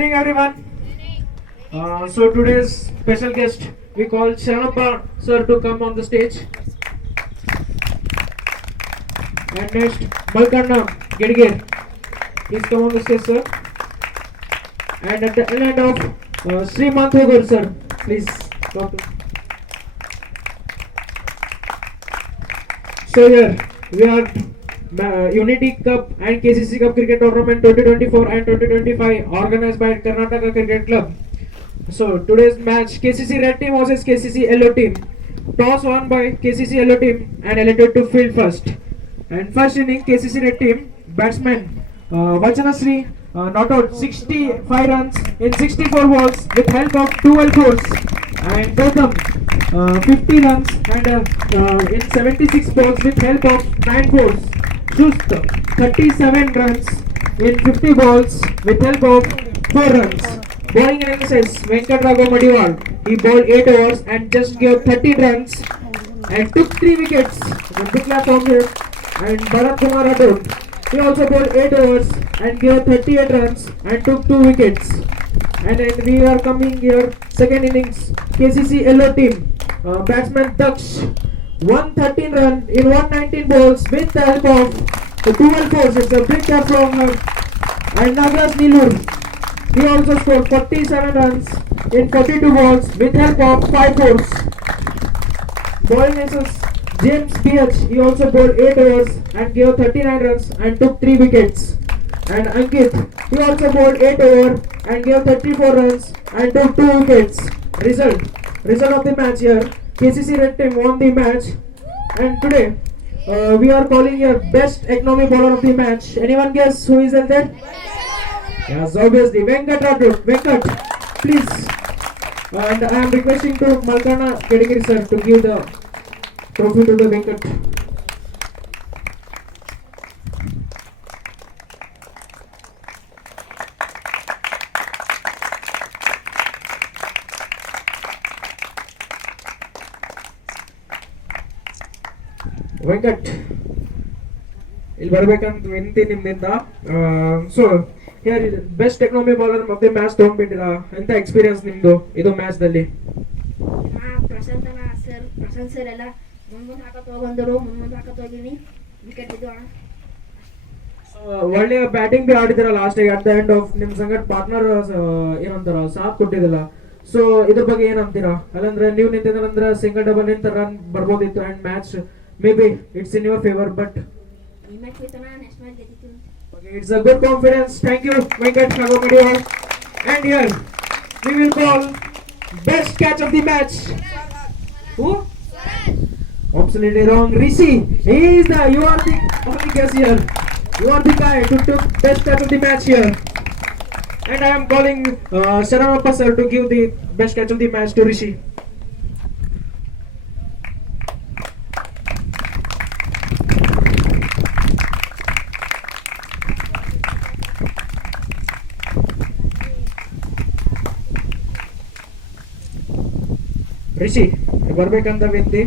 Good evening, everyone. So today's special guest we call Sharanappa sir to come on the stage, and next Malkanna Gedigir, please come on the stage, sir. And at the end of Srimant Hogar sir, please come. So here we are Unity Cup and KCC Cup Cricket Tournament 2024 and 2025 organized by Karnataka Cricket Club. So today's match KCC Red Team versus KCC Yellow Team. Toss won by KCC Yellow Team and elected to field first. And first inning KCC Red Team batsman Vachanasri not out 65 runs in 64 balls with help of 12 fours, and Gautam 50 runs and in 76 balls with help of 9 fours. Shust 37 runs in 50 balls with help of 4 runs. Bowling analysis Venkat Raghav Madiwal. He bowled 8 overs and just gave 13 runs and took 3 wickets. Big clap from him. And Bharat Kumar Rathod. He also bowled 8 overs and gave 38 runs and took 2 wickets. And then we are coming here second innings KCC Yellow Team. Batsman Daksh 113 run in 119 balls with the help of the 12 fours. It's a big clap from her. And Nagraj Nilur. He also scored 47 runs in 42 balls with help of 5 fours. Bowling aces James BH. He also bowled 8 overs and gave 39 runs and took 3 wickets. And Ankit. He also bowled 8 overs and gave 34 runs and took 2 wickets. Result of the match here. KCC Red Team won the match. And today we are calling here best economy bowler of the match. Anyone guess who is there? Yes, obviously Venkat Rathod. Venkat, please. And I am requesting to Malkanna Gedigir sir to give the trophy to the Venkat. Venkat ಇಲ್ಲಿ ಬರ್ಬೇಕಂತ ವಿನಂತಿ ನಿಮ್ಮಿಂದ. So here best economy bowler ಮತ್ತೆ match ತಗೊಂಡ್ಬಿಟ್ಟಿರಾ, ಎಂತ experience ನಿಮ್ದು ಇದು match ದಲ್ಲಿ? Prashant sir ಎಲ್ಲ ಮುಂದೆ ಹಾಕತ್ ಹೋಗಂದರು, ಮುಂದೆ ಹಾಕತ್ ಹೋಗಿನಿ, ವಿಕೆಟ್ ಬಿದ್ದು. ಒಳ್ಳೆ ಬ್ಯಾಟಿಂಗ್ ಬಿ ಆಡಿದಿರ last at the end of ನಿಮ್ ಸಂಗಟ್ ಪಾರ್ಟ್ನರ್ ಏನಂತಾರ ಸಾಥ್ ಕೊಟ್ಟಿದಿಲ್ಲ. ಸೊ ಇದ್ರ ಬಗ್ಗೆ ಏನ್ ಅಂತೀರಾ? ಅಲ್ಲಂದ್ರೆ ನೀವು ನಿಂತಿದ್ರಂದ್ರೆ ಸಿಂಗಲ್ ಡಬಲ್ ನಿಂತ ರನ್ ಬರ್ಬೋದಿತ್ತು and match maybe it's in your favor, but okay, it's a good confidence. Thank you Venkat Raghav Madiwal. And here we will call best catch of the match. Who? Absolutely wrong. Rishi. You are the only guess here. You are the guy who took best catch of the match here. And I am calling Sharanappa sir to give the best catch of the match to Rishi. Rishi ಬರ್ಬೇಕಂತ ವಿಂತಿ.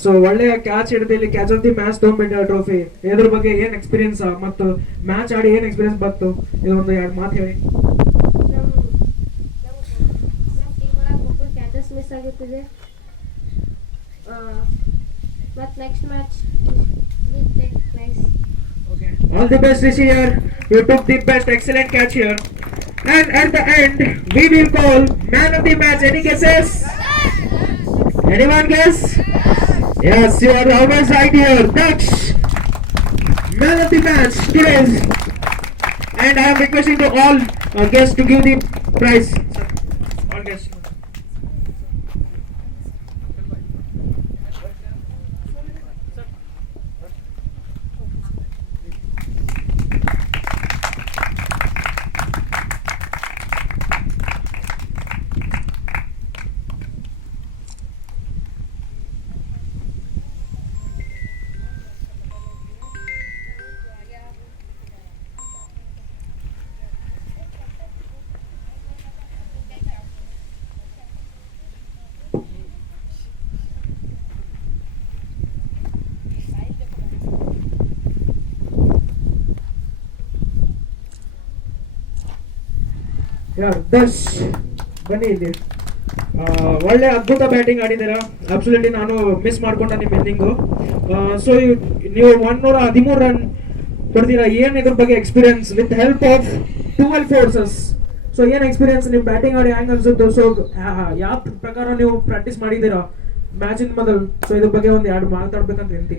So ಒಳ್ಳೆಯ catch ಹಿಡಿದಿಲ್ಲಿ catch of the match ತಗೊಂಡ್ಬಿಟ್ಟ trophy. ಇದ್ರ ಬಗ್ಗೆ ಏನ್ experience ಮತ್ತು match ಆಡಿ ಏನ್ ಎಕ್ಸ್ಪೀರಿಯನ್ಸ್ ಬಂತು ಇದೊಂದು 2 ಮಾತು ಹೇಳಿ. ಕ್ಯಾಚಸ್ ಮಿಸ್ ಆಗುತ್ತಿದೆ, but next match will take place. Okay, all the best Rishi here. You took the best, excellent catch here. And at the end we will call man of the match. Any guesses? Anyone guess? Yes, you are always right here. Daksh, man of the match today. And I am requesting to all guests to give the prize. All guests. ಯಾರ್ ದರ್ಶ್ ಬನ್ನಿ ಇಲ್ಲಿ. ಒಳ್ಳೆ ಅದ್ಭುತ batting ಆಡಿದ್ದೀರಾ. Absolutely ನಾನು miss ಮಾಡ್ಕೊಂಡೆ ನಿಮ್ಮ ಇನ್ನಿಂಗು. So ನೀವು 113 run ಕೊಡ್ತೀರಾ. ಏನ್ ಇದ್ರ ಬಗ್ಗೆ experience with help of 12 forces? So ಏನ್ ಎಕ್ಸ್ಪೀರಿಯನ್ಸ್ ನೀವು ಬ್ಯಾಟಿಂಗ್ ಆಡಿ ಹೆಂಗ್ ಅನ್ಸುತ್ತೆ? ಸೊ ಯಾವ ಪ್ರಕಾರ ನೀವು ಪ್ರಾಕ್ಟೀಸ್ ಮಾಡಿದ್ದೀರಾ ಮ್ಯಾಚಿನ ಮೊದಲು? ಸೊ ಇದ್ರ ಬಗ್ಗೆ ಒಂದು ಎರಡು ಮಾತಾಡ್ಬೇಕಂತ ಹೇಳ್ತಿ.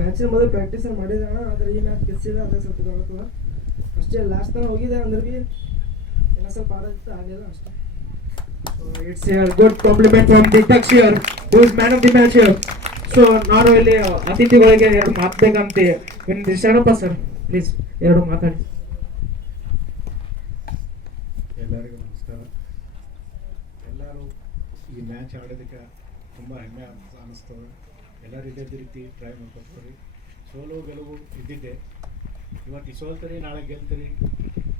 ಮ್ಯಾಚಿನ ಮೊದಲು ಪ್ರಾಕ್ಟೀಸ್ ಮಾಡಿದೆ ಅಣ್ಣ, ಆದರೆ ಈ ಮ್ಯಾಚ್ ಗೆಲ್ಸಿಲ್ಲ, ಅದೇ ಸ್ವಲ್ಪ ಇದಾಗುತ್ತಲ್ಲ ಅಷ್ಟೇ. ಲಾಸ್ಟ್ ತನಕ ಹೋಗಿದೆ ಅಂದ್ರೆ ಭೀ ಇನ್ನೂ ಸ್ವಲ್ಪ ಆಡೋದಿತ್ತು, ಆಗಲಿಲ್ಲ ಅಷ್ಟೇ. It's a good compliment from the Daksh here, who is man of the match here. So ನಾನು ಇಲ್ಲಿ ಅತಿಥಿಗಳಿಗೆ ಎರಡು ಮಾತಾಡ್ಬೇಕಂತ ಶರಣಪ್ಪ ಸರ್, ಪ್ಲೀಸ್ ಎರಡು ಮಾತಾಡಿ. ಎಲ್ಲರಿಗೂ ನಮಸ್ಕಾರ. ಎಲ್ಲರೂ ಈ ಮ್ಯಾಚ್ ಆಡೋದಕ್ಕೆ ತುಂಬ ಹೆಮ್ಮೆ ಅನ್ನಿಸ್ತದೆ. ಎಲ್ಲರೂ ಇದೇ ರೀತಿ ಟ್ರೈ ಮಾಡ್ಕೊಳ್ತೀರಿ. ಸೋಲು ಗೆಲುವು ಇದ್ದಿದ್ದೆ. ಇವತ್ತು ಸೋಲ್ತೀರಿ, ನಾಳೆ ಗೆಲ್ತೀರಿ.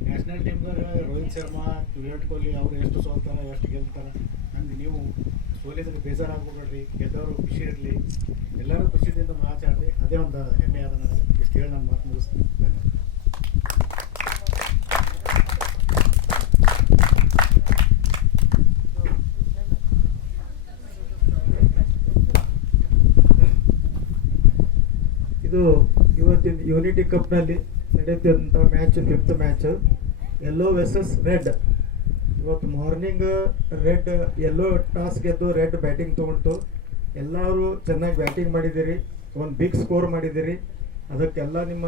ನ್ಯಾಷನಲ್ ಟೀಮ್ದಾಗ ರೋಹಿತ್ ಶರ್ಮಾ, ವಿರಾಟ್ ಕೊಹ್ಲಿ ಅವರು ಎಷ್ಟು ಸೋಲ್ತಾರೆ, ಎಷ್ಟು ಗೆಲ್ತಾರೆ ಹಂಗೆ ನೀವು ಸೋಲಿದ್ರೆ ಬೇಜಾರಾಗ್ಬಿಡ್ರಿ. ಗೆದ್ದವರು ಖುಷಿ ಇರಲಿ, ಎಲ್ಲರೂ ಖುಷಿಯಿಂದ ಮ್ಯಾಚ್ ಆಡಲಿ. ಅದೇ ಒಂದು ಹೆಮ್ಮೆ ಆದ ನನಗೆ. ಇಷ್ಟು ಹೇಳಿ ನಾನು ಮಾತು ಮುಗಿಸ್ತೀನಿ. ಧನ್ಯವಾದ. ಇದು ಇವತ್ತಿನ ಯೂನಿಟಿ ಕಪ್ನಲ್ಲಿ ನಡೆಯುತ್ತಿದ್ದಂಥ match, 5th match, yellow versus red. ಇವತ್ತು ಮಾರ್ನಿಂಗ್ ರೆಡ್ ಯೆಲ್ಲೋ ಟಾಸ್ ಗೆದ್ದು ರೆಡ್ ಬ್ಯಾಟಿಂಗ್ ತೊಗೊಂಡು ಎಲ್ಲರೂ ಚೆನ್ನಾಗಿ ಬ್ಯಾಟಿಂಗ್ ಮಾಡಿದ್ದೀರಿ, ಒಂದು ಬಿಗ್ ಸ್ಕೋರ್ ಮಾಡಿದ್ದೀರಿ. ಅದಕ್ಕೆಲ್ಲ ನಿಮ್ಮ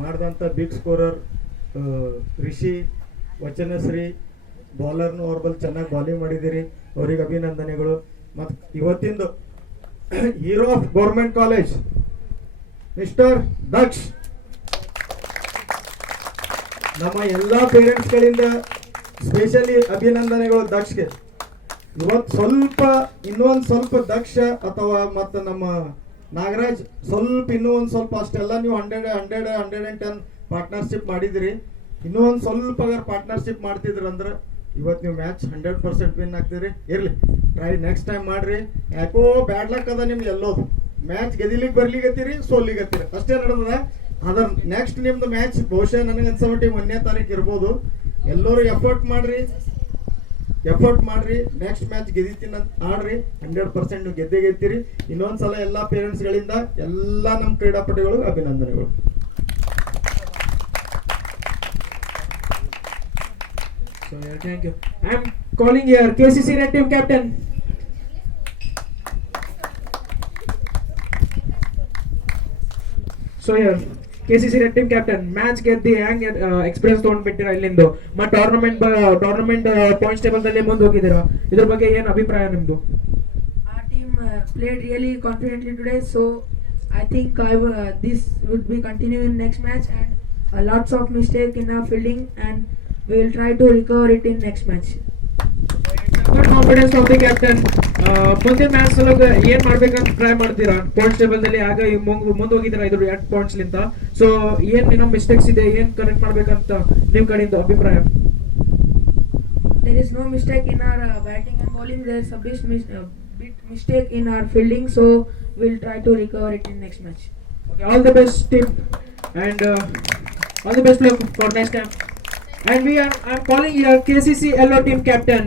ಮಾಡಿದಂಥ ಬಿಗ್ ಸ್ಕೋರರ್ ರಿಷಿ, ವಚನಶ್ರೀ, ಬಾಲರ್ನು ಅವ್ರ ಬಲ್ಲಿ ಚೆನ್ನಾಗಿ ಬಾಲಿಂಗ್ ಮಾಡಿದ್ದೀರಿ, ಅವ್ರಿಗೆ ಅಭಿನಂದನೆಗಳು. ಮತ್ತು ಇವತ್ತಿಂದು hero of government college mister Daksh, ನಮ್ಮ ಎಲ್ಲ ಪೇರೆಂಟ್ಸ್ಗಳಿಂದ ಸ್ಪೆಷಲಿ ಅಭಿನಂದನೆಗಳು ದಕ್ಷಗೆ. ಇವತ್ತು ಸ್ವಲ್ಪ ಇನ್ನೊಂದು ಸ್ವಲ್ಪ ದಕ್ಷ ಅಥವಾ ಮತ್ತು ನಮ್ಮ ನಾಗರಾಜ್ ಸ್ವಲ್ಪ ಇನ್ನೂ ಒಂದು ಸ್ವಲ್ಪ ಅಷ್ಟೆಲ್ಲ ನೀವು 110 ಪಾರ್ಟ್ನರ್ಶಿಪ್ ಮಾಡಿದಿರಿ. ಇನ್ನೂ ಒಂದು ಸ್ವಲ್ಪ ಪಾರ್ಟ್ನರ್ಶಿಪ್ ಮಾಡ್ತಿದ್ರಿ ಅಂದ್ರೆ ಇವತ್ತು ನೀವು ಮ್ಯಾಚ್ 100% ವಿನ್ ಆಗ್ತೀರಿ. ಇರಲಿ, ಟ್ರೈ ನೆಕ್ಸ್ಟ್ ಟೈಮ್ ಮಾಡ್ರಿ. ಯಾಕೋ ಬ್ಯಾಡ್ ಲಕ್ ಅದ ನಿಮ್ಗೆ ಎಲ್ಲೋದು. ಮ್ಯಾಚ್ ಗೆದಿಲಿಕ್ಕೆ ಬರ್ಲಿಗತ್ತೀರಿ, ಸೋಲಿಗತ್ತೀರಿ, ಅಷ್ಟೇ ನಡೆದದ. ಅದ್ರ ನೆಕ್ಸ್ಟ್ ನಿಮ್ದು ಮ್ಯಾಚ್ ಬಹುಶಃ ನನಗೆ ಅನ್ಸಮಟ್ಟಿಗೆ 1ನೇ ತಾರೀಕು ಇರ್ಬೋದು. ಎಲ್ಲರೂ ಎಫರ್ಟ್ ಮಾಡ್ರಿ, ನೆಕ್ಸ್ಟ್ ಮ್ಯಾಚ್ ಗೆದಿತೀನಿ ಅಂತ ಆಡ್ರಿ. 100% ನೀವು ಗೆದ್ದೇ ಗೆದ್ತೀರಿ. ಇನ್ನೊಂದ್ಸಲ ಎಲ್ಲ ಪೇರೆಂಟ್ಸ್ಗಳಿಂದ ಎಲ್ಲ ನಮ್ಮ ಕ್ರೀಡಾಪಟುಗಳು ಅಭಿನಂದನೆಗಳು. So yeah, thank you. I'm calling here KCC Red Team captain. So here KCC Red Team captain, match ಗೆದ್ದಿ hang experience ತೊಗೊಂಡ್ಬಿಟ್ಟಿರಾ ಇಲ್ಲಿಂದು? ಮತ್ತು ಟೂರ್ನಮೆಂಟ್ ಪಾಯಿಂಟ್ಸ್ ಟೇಬಲ್ ದಲ್ಲಿ ಮುಂದೆ ಹೋಗಿದ್ದೀರಾ. ಇದ್ರ ಬಗ್ಗೆ ಏನು ಅಭಿಪ್ರಾಯ ನಿಮ್ದು? Our team played really confidently today, so I think this would be continuing next match, and lots of mistake in our fielding, and we will try to recover it in next match. Good confidence of the captain. ಮುಂದಿನ match ಸಲುವಾಗಿ ಏನ್ ಮಾಡ್ಬೇಕಂತ try ಮಾಡ್ತೀರಾ? Points table ದಲ್ಲಿ ಆಗ ಮುಂದೆ ಹೋಗಿದ್ದೀರಾ ಇದ್ರ 2 ಪಾಯಿಂಟ್ಸ್ ಲಿಂದ. ಸೊ ಏನ್ ಏನೋ ಮಿಸ್ಟೇಕ್ಸ್ ಇದೆ, ಏನ್ ಕರೆಕ್ಟ್ ಮಾಡ್ಬೇಕಂತ ನಿಮ್ ಕಡೆಯಿಂದ ಅಭಿಪ್ರಾಯ? There is no mistake in our batting and bowling. There is a bit mistake in our fielding, so we will try to recover it in next match. Okay, all the best team, and all the best luck for next time. And I'm calling here KCC Yellow Team captain,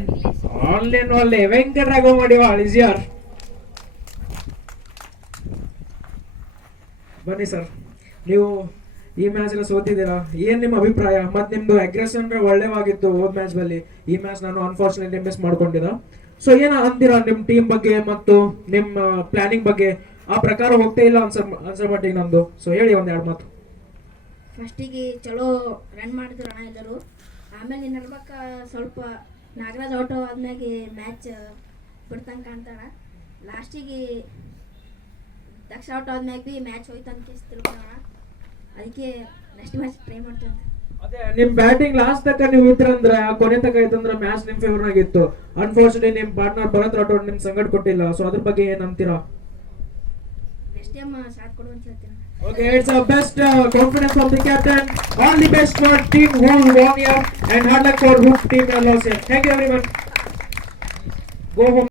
only Venkat Raghumadewal is here. ಬನ್ನಿ sir, ನೀವು ಈ match ಎಲ್ಲ ಸೋತಿದ್ದೀರಾ, ಏನ್ ನಿಮ್ಮ ಅಭಿಪ್ರಾಯ? ಮತ್ತು ನಿಮ್ದು aggression ಒಳ್ಳೆವಾಗಿತ್ತು ಹೋದ್ ಮ್ಯಾಚ್ ಬಲ್ಲಿ. ಈ ಮ್ಯಾಚ್ ನಾನು ಅನ್ಫಾರ್ಚುನೇಟ್ಲಿ ಮಿಸ್ ಮಾಡ್ಕೊಂಡಿದ್ದ. ಸೊ ಏನ ಅಂತೀರಾ ನಿಮ್ಮ ಟೀಮ್ ಬಗ್ಗೆ ಮತ್ತು ನಿಮ್ಮ ಪ್ಲಾನಿಂಗ್ ಬಗ್ಗೆ? ಆ ಪ್ರಕಾರ ಹೋಗ್ತಾ ಇಲ್ಲ ಅನ್ಸೋ ಮಟ್ಟಿಗೆ ನಮ್ದು. ಸೊ ಹೇಳಿ ಒಂದೆರಡು ಮಾತು. ಫಸ್ಟಿಗೆ ಚಲೋ ರನ್ ಮಾಡಿದ್ರು ಅಣ್ಣ ಎಲ್ಲರೂ. ಆಮೇಲೆ ನಡ್ಬೇಕ ಸ್ವಲ್ಪ ನಾಗರಾಜ್ ಔಟ್ ಆದ್ಮೇಲೆ ಮ್ಯಾಚ್ ಬಿಡ್ತಂಗೆ ಕಾಣ್ತಾಣ. ಲಾಸ್ಟಿಗೆ ದಕ್ಷ ಔಟ್ ಆದ್ಮ್ಯಾಗ ಭೀ ಮ್ಯಾಚ್ ಹೋಯ್ತು ಅಂತ ತಿಳ್ಕೊಳ್ಳೋಣ. ಅದಕ್ಕೆ ನೆಕ್ಸ್ಟ್ ಮ್ಯಾಚ್ ಟ್ರೈ ಮಾಡ್ತೀವಿ. ಅದೇ ನಿಮ್ ಬ್ಯಾಟಿಂಗ್ ಲಾಸ್ಟ್ ತನಕ ನೀವು ಇದ್ರಂದ್ರೆ, ಕೊನೆ ತನಕ ಇತ್ತಂದ್ರೆ ಮ್ಯಾಚ್ ನಿಮ್ ಫೇವರ್ ಆಗಿತ್ತು. ಅನ್ಫಾರ್ಚುನೇಟ್ಲಿ ನಿಮ್ ಪಾರ್ಟ್ನರ್ ಭರತ್ ರಾಠೋಡ್ ನಿಮ್ ಸಂಗಡ ಕೊಟ್ಟಿಲ್ಲ. ಸೊ ಅದ್ರ ಬಗ್ಗೆ ಏನ್ ಅಂತೀರಾ? ನೆಕ್ಸ್ಟ್ ಟೈಮ್ ಸಾಥ್ ಕೊಡು ಅಂತ ಹೇಳ್ತೀನಿ. Okay, it's our best confidence from the captain. All the best for team who won here, and hard luck for who team lost here. Thank you everyone. Go home.